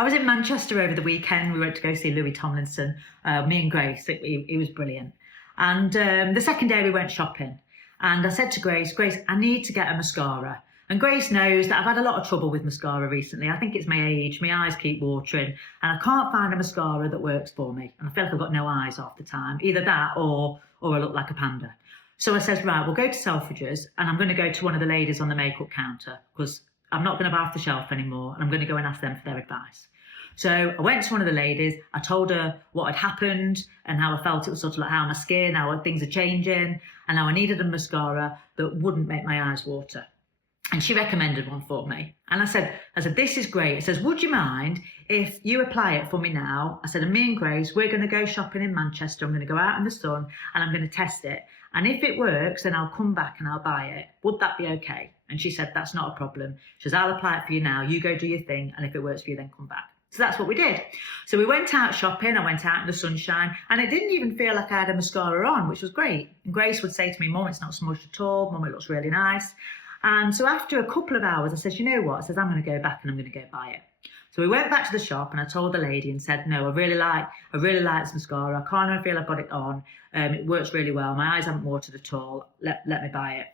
I was in Manchester over the weekend. We went to go see Louis Tomlinson, me and Grace. It was brilliant. And the second day we went shopping. And I said to Grace, I need to get a mascara. And Grace knows that I've had a lot of trouble with mascara recently. I think it's my age, my eyes keep watering, and I can't find a mascara that works for me. And I feel like I've got no eyes half the time, either that or I look like a panda. So I says, right, we'll go to Selfridges and I'm going to go to one of the ladies on the makeup counter because I'm not going to buy off the shelf anymore and I'm going to go and ask them for their advice. So I went to one of the ladies, I told her what had happened and how I felt it was sort of like how my skin, how things are changing, and how I needed a mascara that wouldn't make my eyes water. And she recommended one for me. And I said, this is great. It says, would you mind if you apply it for me now? I said, and me and Grace, we're going to go shopping in Manchester. I'm going to go out in the sun and I'm going to test it. And if it works, then I'll come back and I'll buy it. Would that be okay? And she said, that's not a problem. She says, I'll apply it for you now. You go do your thing. And if it works for you, then come back. So that's what we did. So we went out shopping. I went out in the sunshine and it didn't even feel like I had a mascara on, which was great. And Grace would say to me, Mum, it's not smudged at all. Mum, it looks really nice. And so after a couple of hours, I said, you know what? I said, I'm going to go back and I'm going to go buy it. So we went back to the shop and I told the lady and said, no, I really like this mascara. I can't feel I've got it on. It works really well. My eyes haven't watered at all. Let me buy it.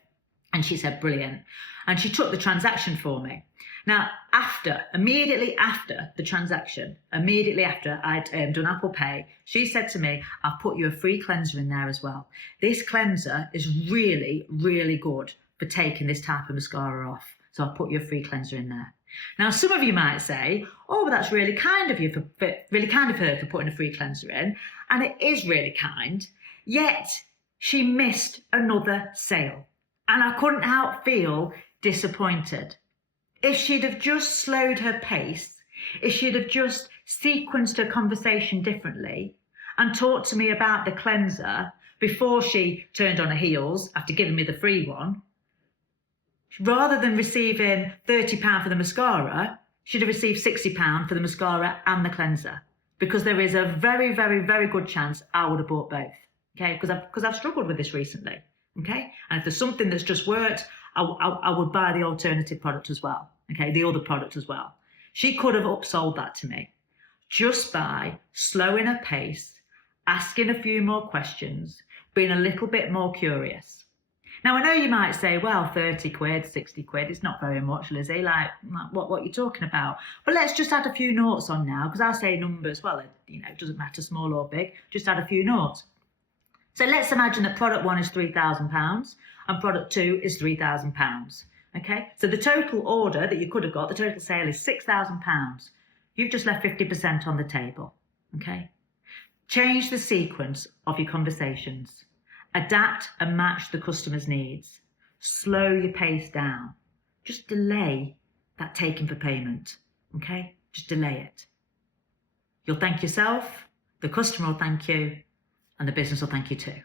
And she said, brilliant. And she took the transaction for me. Now, immediately after the transaction, immediately after I'd done Apple Pay, she said to me, I'll put you a free cleanser in there as well. This cleanser is really, really good for taking this type of mascara off. So I'll put you a free cleanser in there. Now, some of you might say, oh, well, that's really kind of you really kind of her for putting a free cleanser in. And it is really kind. Yet she missed another sale. And I couldn't help feel disappointed. If she'd have just slowed her pace, if she'd have just sequenced her conversation differently and talked to me about the cleanser before she turned on her heels after giving me the free one, rather than receiving £30 for the mascara, she'd have received £60 for the mascara and the cleanser, because there is a very, very, very good chance I would have bought both, okay? Because I've struggled with this recently, okay? And if there's something that's just worked, I would buy the alternative product as well, okay? The other product as well. She could have upsold that to me just by slowing her pace, asking a few more questions, being a little bit more curious. Now, I know you might say, well, 30 quid, 60 quid, it's not very much, Lizzie, like what are you talking about? But let's just add a few noughts on now, because I say numbers, well, it doesn't matter small or big, just add a few noughts. So let's imagine that product one is £3,000 and product two is £3,000, okay? So the total order that you could have got, the total sale is £6,000. You've just left 50% on the table, okay? Change the sequence of your conversations. Adapt and match the customer's needs. Slow your pace down. Just delay that taking for payment, okay? Just delay it. You'll thank yourself, the customer will thank you, and the business will thank you too.